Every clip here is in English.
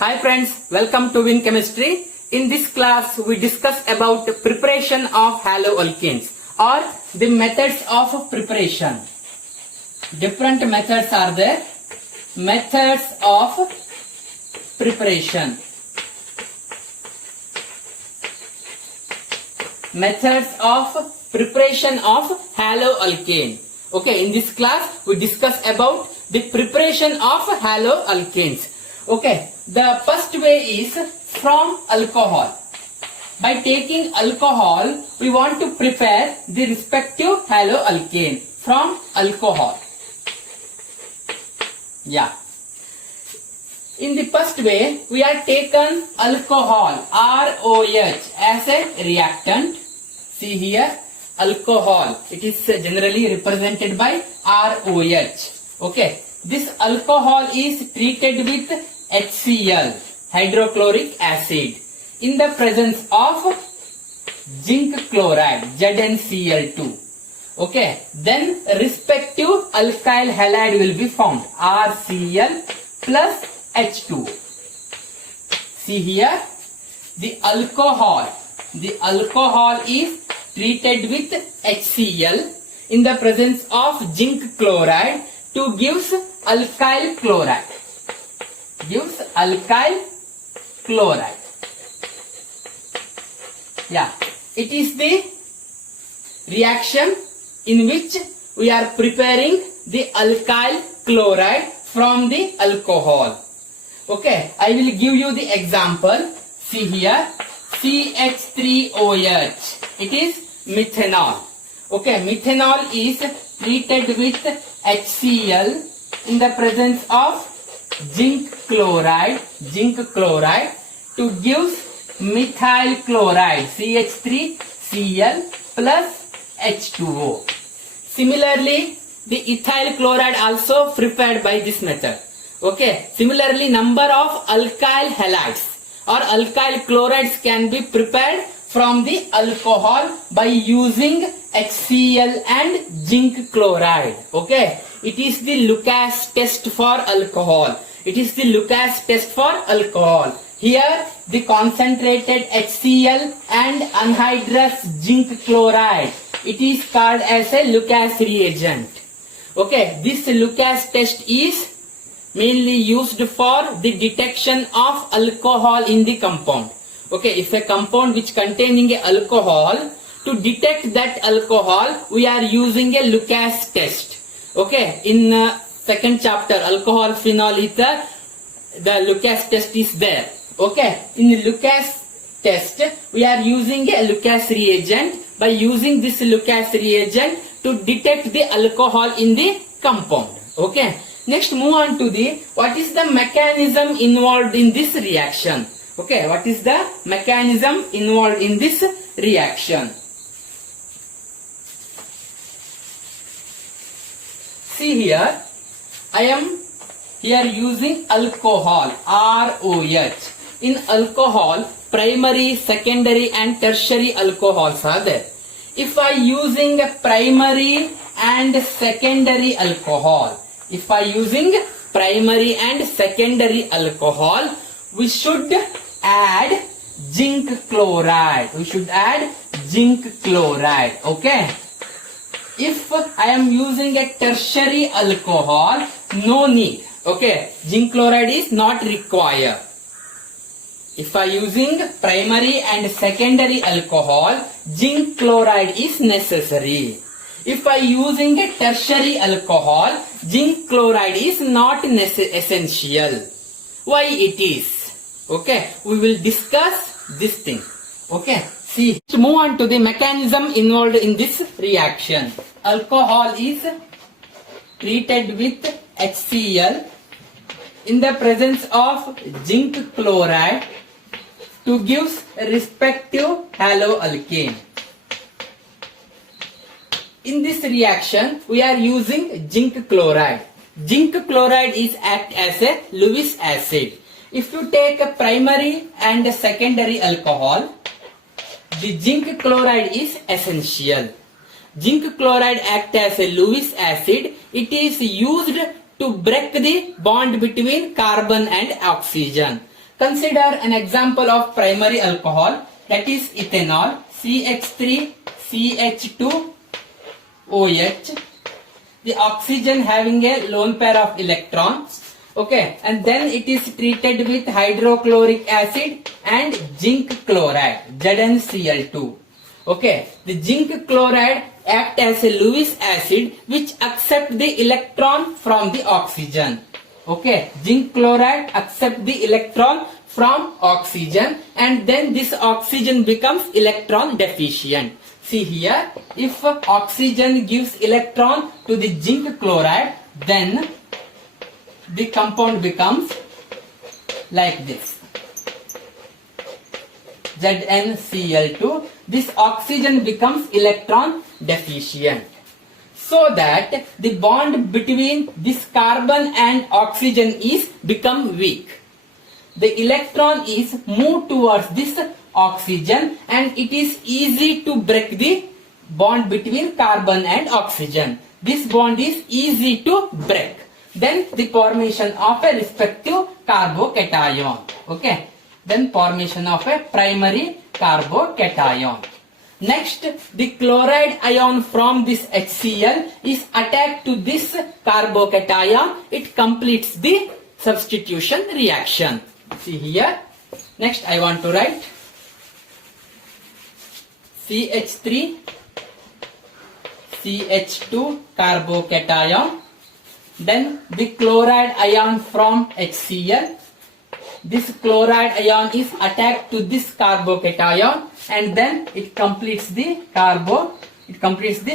Hi friends, welcome to Win Chemistry. In this class, we discuss about preparation of haloalkanes or the methods of preparation. Different methods are there. Methods of preparation. Methods of preparation of haloalkane. Okay, in this class, we discuss about the preparation of haloalkanes. Okay, the first way is from alcohol. By taking alcohol, we want to prepare the respective haloalkane from alcohol. Yeah. In the first way, we are taken alcohol, ROH, as a reactant. See here, alcohol. It is generally represented by ROH. Okay. This alcohol is treated with HCl, hydrochloric acid, in the presence of zinc chloride, ZnCl2. Okay, then respective alkyl halide will be formed, RCl plus H2. See here, the alcohol is treated with HCl in the presence of zinc chloride to gives alkyl chloride. Yeah, it is the reaction in which we are preparing the alkyl chloride from the alcohol. Okay, I will give you the example. See here, CH3OH. It is methanol. Okay, methanol is treated with HCl in the presence of zinc chloride to give methyl chloride, CH3Cl plus H2O. Similarly, the ethyl chloride also prepared by this method. Okay, similarly, number of alkyl halides or alkyl chlorides can be prepared from the alcohol by using HCl and zinc chloride. Okay, it is the Lucas test for alcohol. Here, the concentrated HCl and anhydrous zinc chloride. It is called as a Lucas reagent. Okay, this Lucas test is mainly used for the detection of alcohol in the compound. Okay, if a compound which containing a alcohol, to detect that alcohol, we are using a Lucas test. Okay, in second chapter, alcohol phenol ether, the Lucas test is there. Okay, in the Lucas test, we are using a Lucas reagent. By using this Lucas reagent to detect the alcohol in the compound. Okay, next move on to the what is the mechanism involved in this reaction. Okay, what is the mechanism involved in this reaction? See here, I am here using alcohol, ROH. In alcohol, primary, secondary and tertiary alcohols are there. If I using primary and secondary alcohol, we should add zinc chloride. Okay. If I am using a tertiary alcohol, no need. Okay, zinc chloride is not required. If I using primary and secondary alcohol, zinc chloride is necessary. If I using a tertiary alcohol, zinc chloride is not essential. Why it is? Okay, we will discuss this thing. Okay, see, move on to the mechanism involved in this reaction. Alcohol is treated with HCl in the presence of zinc chloride to give respective haloalkane. In this reaction, we are using zinc chloride. Zinc chloride is act as a Lewis acid. If you take a primary and a secondary alcohol, the zinc chloride is essential. Zinc chloride act as a Lewis acid. It is used to break the bond between carbon and oxygen. Consider an example of primary alcohol, that is ethanol, CH3, CH2OH. The oxygen having a lone pair of electrons. Okay, and then it is treated with hydrochloric acid and zinc chloride, ZnCl2. Okay, the zinc chloride act as a Lewis acid which accept the electron from the oxygen. Okay, zinc chloride accept the electron from oxygen, and then this oxygen becomes electron deficient. See here, if oxygen gives electron to the zinc chloride, then the compound becomes like this, ZnCl2. This oxygen becomes electron deficient, so that the bond between this carbon and oxygen is become weak. The electron is moved towards this oxygen, and it is easy to break the bond between carbon and oxygen. This bond is easy to break. Then the formation of a respective carbocation. Okay, then formation of a primary carbocation. Next, the chloride ion from this HCl is attached to this carbocation. It completes the substitution reaction. See here. Next, I want to write CH3, CH2 carbocation. Then the chloride ion from HCl. This chloride ion is attached to this carbocation, and then it completes the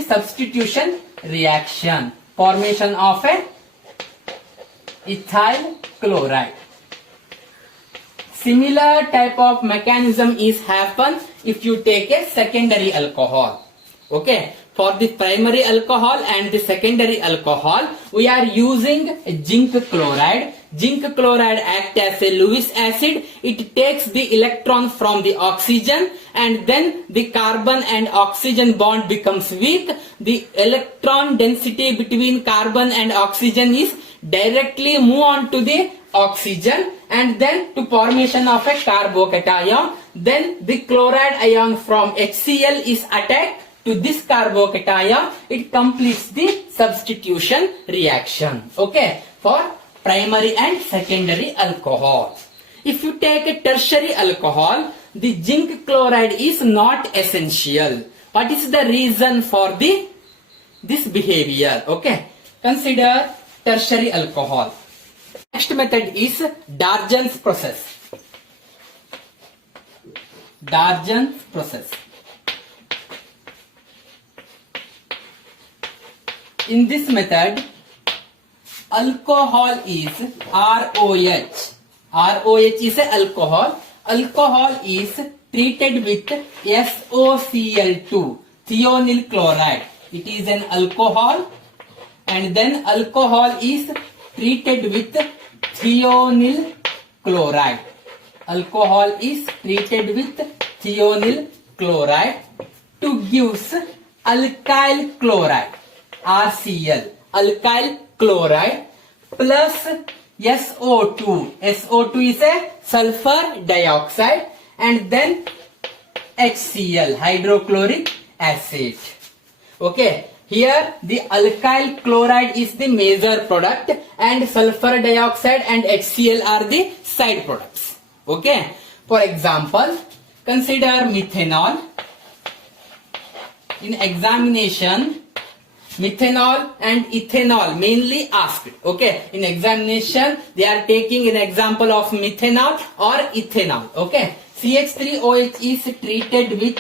substitution reaction. Formation of a ethyl chloride. Similar type of mechanism is happen if you take a secondary alcohol. Okay, for the primary alcohol and the secondary alcohol, we are using zinc chloride. Zinc chloride acts as a Lewis acid. It takes the electron from the oxygen, and then the carbon and oxygen bond becomes weak. The electron density between carbon and oxygen is directly move on to the oxygen, and then to formation of a carbocation. Then the chloride ion from HCl is attached to this carbocation. It completes the substitution reaction. Okay, for primary and secondary alcohol. If you take a tertiary alcohol, the zinc chloride is not essential. What is the reason for this behavior? Okay, consider tertiary alcohol. Next method is Darjan's process. Darjan's process. In this method, alcohol is ROH. ROH is a alcohol. Alcohol is treated with SOCl2, thionyl chloride. It is an alcohol, and then alcohol is treated with thionyl chloride. Alcohol is treated with thionyl chloride to give alkyl chloride, RCl, alkyl chloride plus SO2. SO2 is a sulfur dioxide, and then HCl, hydrochloric acid. Okay, here the alkyl chloride is the major product, and sulfur dioxide and HCl are the side products. Okay, for example, consider methanol. In examination, methanol and ethanol mainly asked. Okay, in examination they are taking an example of methanol or ethanol. Okay, CH3OH is treated with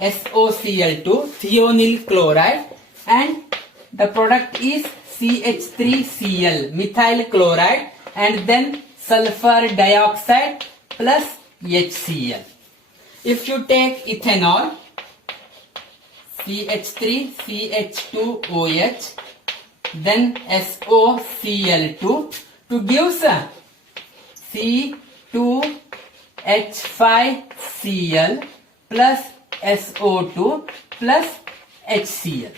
SOCl2, thionyl chloride, and the product is CH3Cl, methyl chloride, and then sulfur dioxide plus HCl. If you take ethanol, CH3CH2OH, then SOCl2 to give C2H5Cl plus SO2 plus HCl.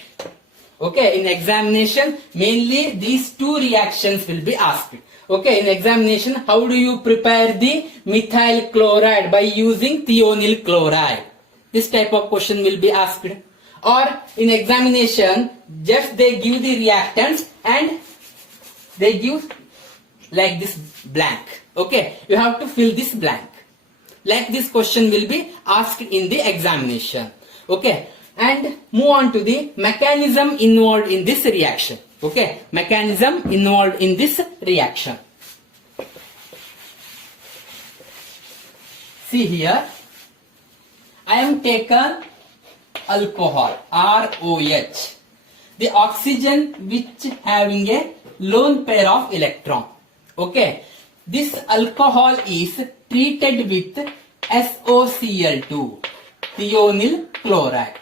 Okay, in examination, mainly these two reactions will be asked. Okay, in examination, how do you prepare the methyl chloride? By using thionyl chloride. This type of question will be asked. Or in examination, just they give the reactants and they give like this blank. Okay, you have to fill this blank. Like this question will be asked in the examination. Okay, and move on to the mechanism involved in this reaction. Okay, mechanism involved in this reaction. See here, I am taken alcohol, ROH, the oxygen which having a lone pair of electron. Okay, this alcohol is treated with SOCl2, thionyl chloride.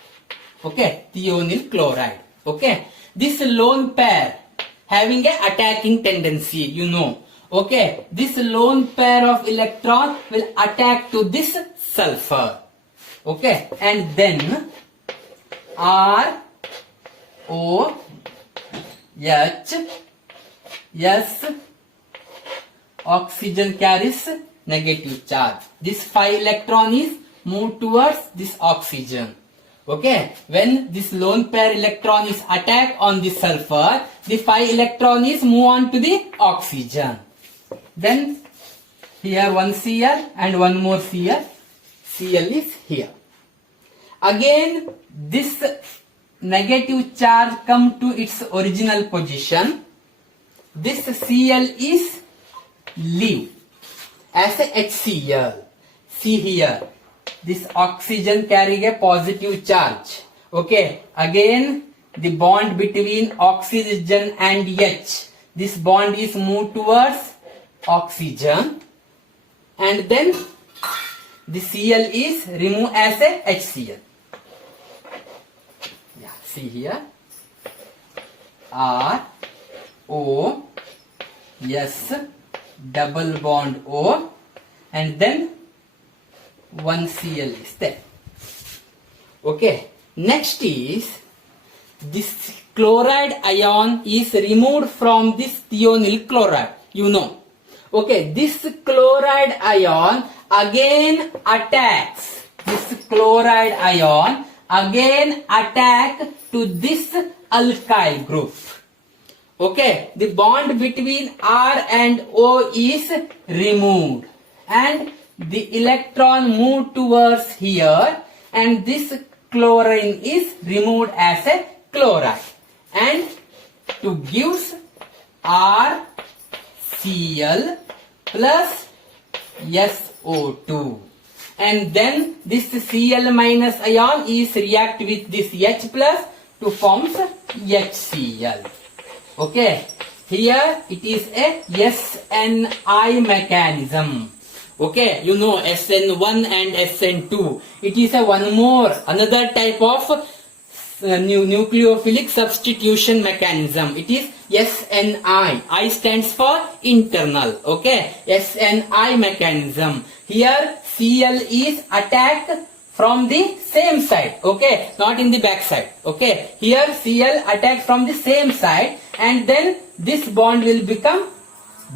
Okay, thionyl chloride. Okay, this lone pair having a attacking tendency, you know. Okay, this lone pair of electron will attack to this sulfur. Okay, and then ROH, S, oxygen carries negative charge. This 5 electron is moved towards this oxygen. Okay, when this lone pair electron is attacked on the sulfur, the 5 electron is move on to the oxygen. Then here one Cl and one more Cl. Cl is here. Again this negative charge come to its original position. This Cl is leave as a HCl. See here, this oxygen carrying a positive charge. Okay, again the bond between oxygen and H, this bond is moved towards oxygen, and then the Cl is removed as a HCl. Yeah, see here, R O S double bond O, and then one Cl is there. Okay, next is this chloride ion is removed from this thionyl chloride, you know. Okay, this chloride ion again attacks, this chloride ion again attack to this alkyl group. Okay, the bond between R and O is removed and the electron moved towards here, and this chlorine is removed as a chloride, and to gives RCl plus SO2, and then this Cl minus ion is react with this H plus to forms HCl. Okay, here it is a SNI mechanism. Okay, you know SN1 and SN2. It is a another type of nucleophilic substitution mechanism. It is SNI. I stands for internal. Okay, SNI mechanism. Here Cl is attacked from the same side. Okay, not in the back side. Okay, here Cl attacked from the same side, and then this bond will become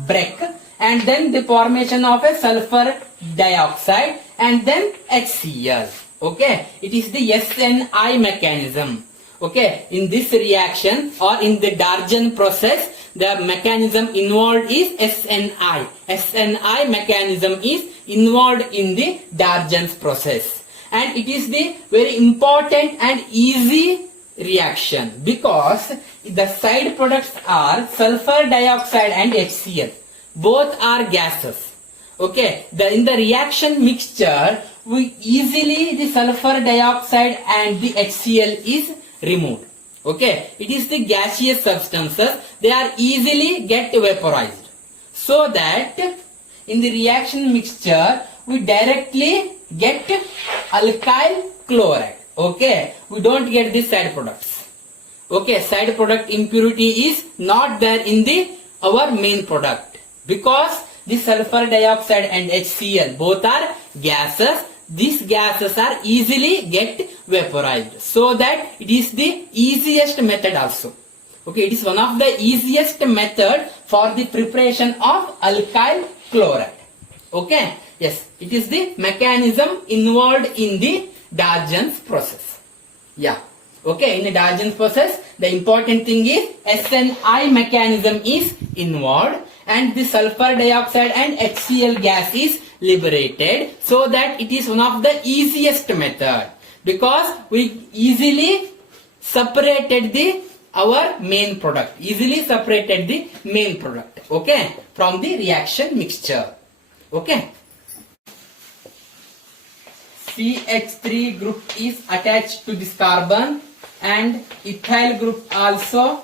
break, and then the formation of a sulfur dioxide, and then HCl. Okay, it is the SNI mechanism. Okay, in this reaction or in the Darjan process, the mechanism involved is SNI. SNI mechanism is involved in the Darjan's process, and it is the very important and easy reaction because the side products are sulfur dioxide and HCl. Both are gases. Okay, in the reaction mixture, we easily the sulfur dioxide and the HCl is removed. Okay, it is the gaseous substances, they are easily get vaporized. So that in the reaction mixture, we directly get alkyl chloride. Okay, we don't get the side products. Okay, side product impurity is not there in our main product, because the sulfur dioxide and HCl both are gases, these gases are easily get vaporized. So that it is the easiest method also. Okay, it is one of the easiest method for the preparation of alkyl chloride. Okay, yes, it is the mechanism involved in the Darjan's process. Yeah, okay, in the Darjan's process, the important thing is SNI mechanism is involved and the sulfur dioxide and HCl gas is liberated, so that it is one of the easiest method because we easily separated our main product, okay, from the reaction mixture. Okay, CH3 group is attached to this carbon and ethyl group also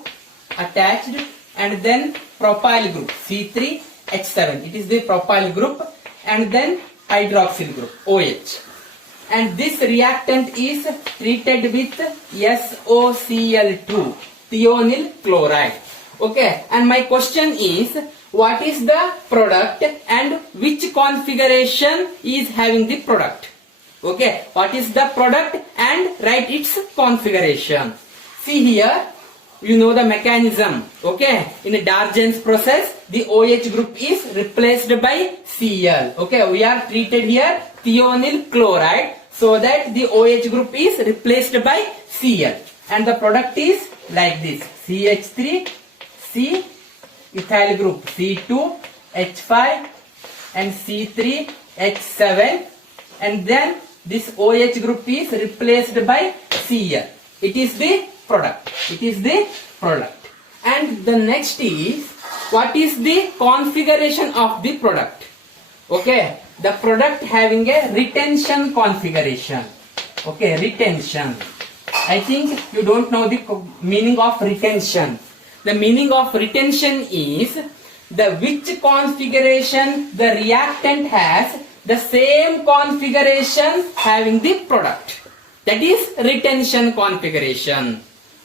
attached, and then propyl group C3H7, it is the propyl group, and then hydroxyl group OH, and this reactant is treated with SOCl2, thionyl chloride. Okay, and my question is, what is the product and which configuration is having the product? Okay, what is the product and write its configuration. See here, you know the mechanism. Okay, in the Darjan's process, the OH group is replaced by Cl. Okay, we are treated here thionyl chloride, so that the OH group is replaced by Cl, and the product is like this: CH3, C, ethyl group C2H5 and C3H7, and then this OH group is replaced by Cl. It is the product. And the next is, what is the configuration of the product? Okay, the product having a retention configuration. Okay, retention. I think you don't know the meaning of retention. The meaning of retention is the which configuration the reactant has, the same configuration having the product. That is retention configuration.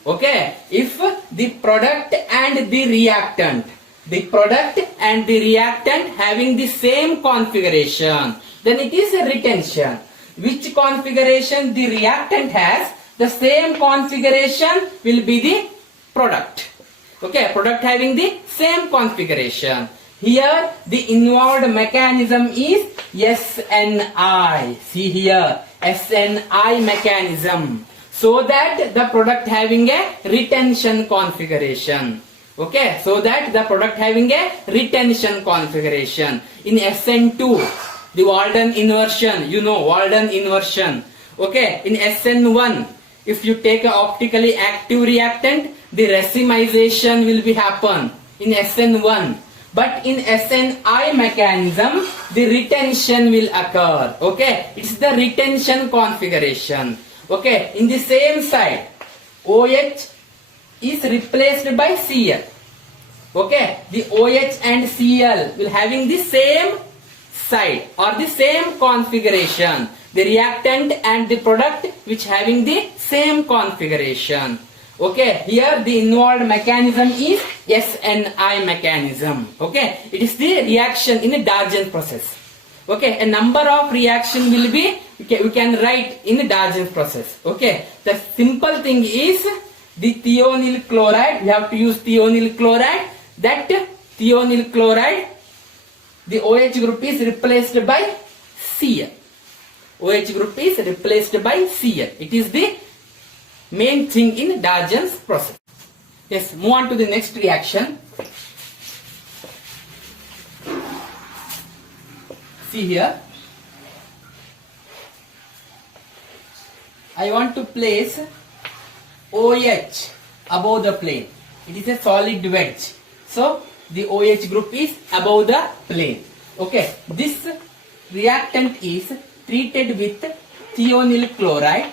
Okay, if the product and the reactant having the same configuration, then it is a retention. Which configuration the reactant has, the same configuration will be the product. Okay, product having the same configuration. Here the involved mechanism is SNI. See here, SNI mechanism. So that the product having a retention configuration. Okay, so that the product having a retention configuration. In SN2, the Walden inversion, you know Walden inversion. Okay, in SN1, if you take a optically active reactant, the racemization will be happen in SN1. But in SNI mechanism, the retention will occur. Okay, it's the retention configuration. Okay, in the same side, OH is replaced by Cl. Okay, the OH and Cl will having the same side or the same configuration. The reactant and the product which having the same configuration. Okay, here the involved mechanism is SNI mechanism. Okay, it is the reaction in the Darjan process. Okay, a number of reaction will be, we can write in the Darjan's process. Okay, the simple thing is the thionyl chloride, we have to use thionyl chloride. That thionyl chloride, the OH group is replaced by Cl. OH group is replaced by Cl. It is the main thing in Darjan's process. Yes, move on to the next reaction. See here, I want to place OH above the plane. It is a solid wedge. So the OH group is above the plane. Okay, this reactant is treated with thionyl chloride.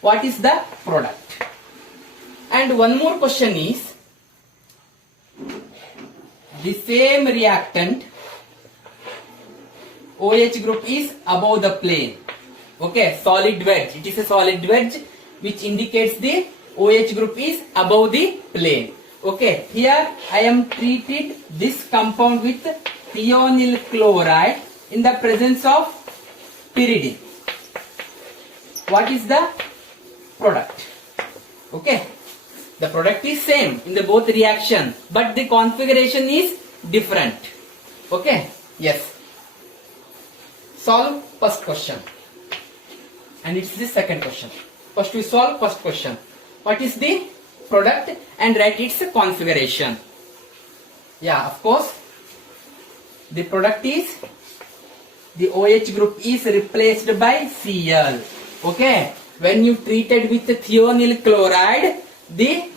What is the product? And one more question is, the same reactant, OH group is above the plane. Okay, solid wedge. It is a solid wedge which indicates the OH group is above the plane. Okay, here I am treated this compound with thionyl chloride in the presence of pyridine. what is the product? Okay, the product is same in the both reaction, but the configuration is different. Okay, yes. Solve first question, and it's the second question. First we solve first question. What is the product and write its configuration. Yeah, of course. The product is the OH group is replaced by Cl. Okay, when you treated with the thionyl chloride, the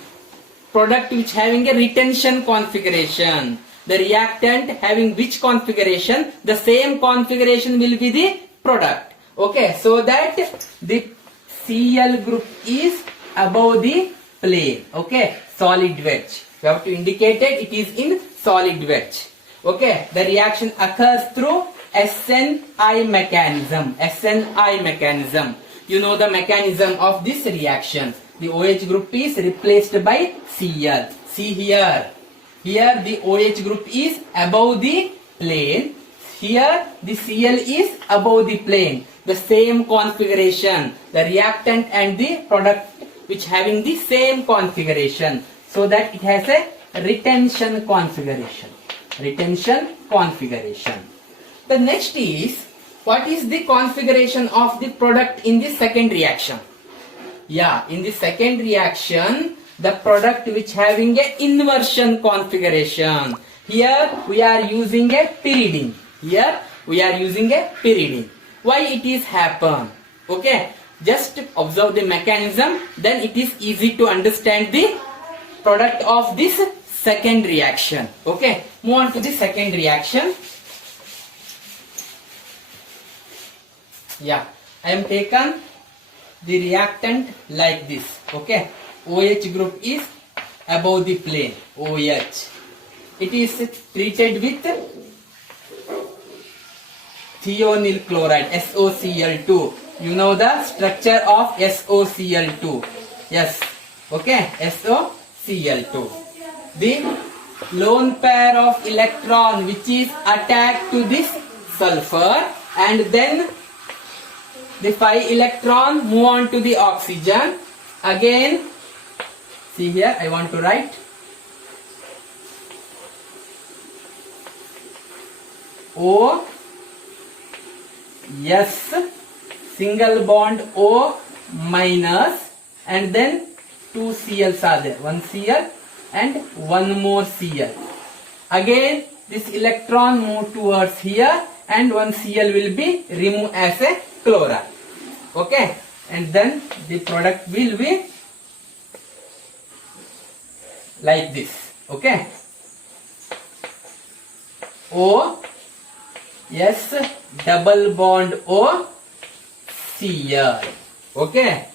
product which having a retention configuration, the reactant having which configuration, the same configuration will be the product. Okay, so that the Cl group is above the plane. Okay, solid wedge. You have to indicate it is in solid wedge. Okay, the reaction occurs through SNI mechanism. SNI mechanism. You know the mechanism of this reaction. The OH group is replaced by Cl. See here. Here the OH group is above the plane. Here the Cl is above the plane. The same configuration. The reactant and the product which having the same configuration. So that it has a retention configuration. Retention configuration. The next is, what is the configuration of the product in the second reaction? Yeah, in the second reaction, the product which having a inversion configuration. Here we are using a pyridine. Here we are using a pyridine. Why it is happen? Okay, just observe the mechanism, then it is easy to understand the product of this second reaction. Okay, move on to the second reaction. Yeah, I am taken the reactant like this. Okay, OH group is above the plane. OH. It is treated with thionyl chloride, SOCl2. You know the structure of SOCl2. Yes. Okay, SOCl2. The lone pair of electron which is attached to this sulfur, and then the 5 electron move on to the oxygen. Again, see here, I want to write O, yes, single bond O minus, and then 2 Cl's are there, 1 Cl and 1 more Cl. Again, this electron move towards here, and 1 Cl will be removed as a chloride. Okay, and then the product will be like this. Okay, O, yes, double bond O, Cl. Okay,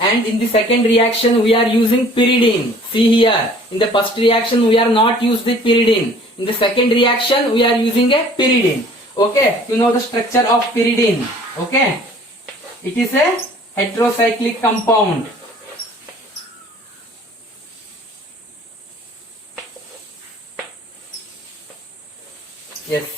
and in the second reaction we are using pyridine. See here, in the first reaction we are not used the pyridine. In the second reaction we are using a pyridine. Okay, you know the structure of pyridine. Okay, it is a heterocyclic compound. Yes,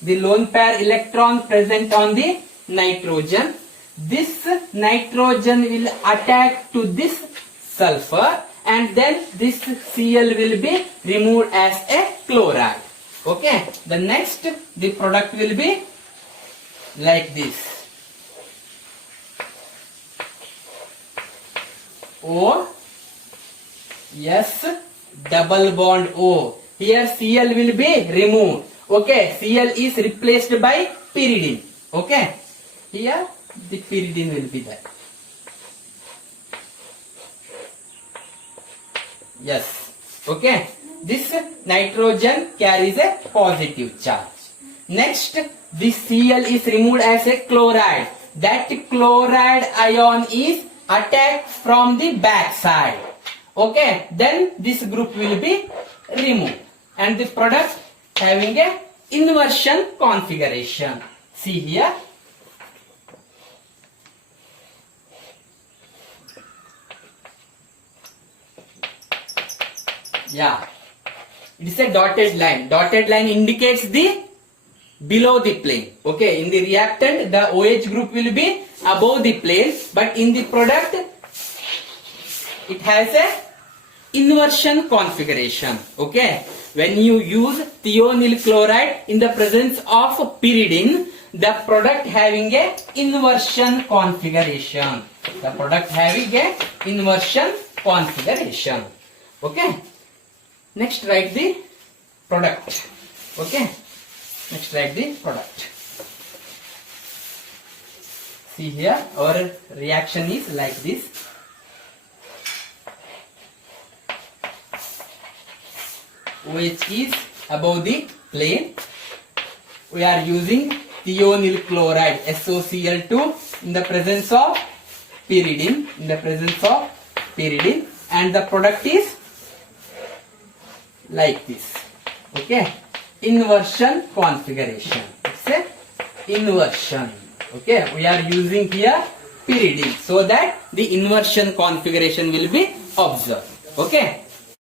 the lone pair electron present on the nitrogen. This nitrogen will attack to this sulfur, and then this Cl will be removed as a chloride. Okay, the next, the product will be like this. O, yes, double bond O. Here Cl will be removed. Okay, Cl is replaced by pyridine. Okay, here the pyridine will be there. Yes. Okay, this nitrogen carries a positive charge. Next, this Cl is removed as a chloride. That chloride ion is attacked from the back side. Okay, then this group will be removed, and the product having a inversion configuration. See here. Yeah, it is a dotted line. Dotted line indicates the below the plane. Okay, in the reactant the OH group will be above the plane, but in the product it has a inversion configuration. Okay, when you use thionyl chloride in the presence of pyridine, the product having a inversion configuration. The product having a inversion configuration. Okay, next write the product. Okay, next write the product. See here, our reaction is like this. OH is above the plane. We are using thionyl chloride SOCl2 in the presence of pyridine. And the product is like this. Okay, inversion configuration. It's a inversion. Okay, we are using here pyridine so that the inversion configuration will be observed. Okay.